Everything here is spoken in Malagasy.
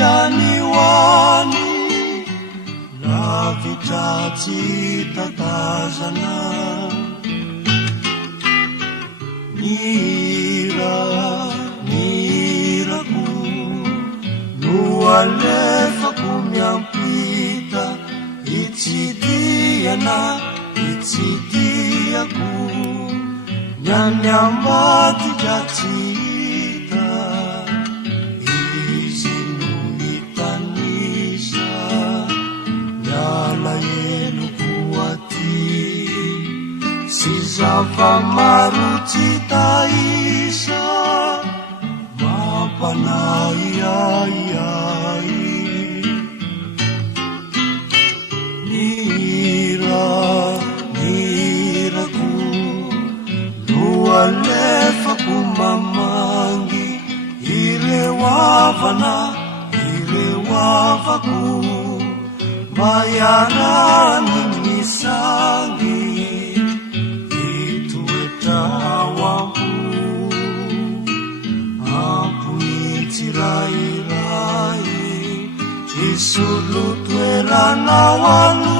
janiwani lavitratsi tatazana nirako no alefako miampita itsidiako nyanyambady dratsita izy no mitanisa mialaeloko aty sy zava-maro tsy taisa mampanahiahiahy nirako no alefako mamangy ireo avako mba iarany misangy itoetrao ampony tsirairay isolo toeranao alo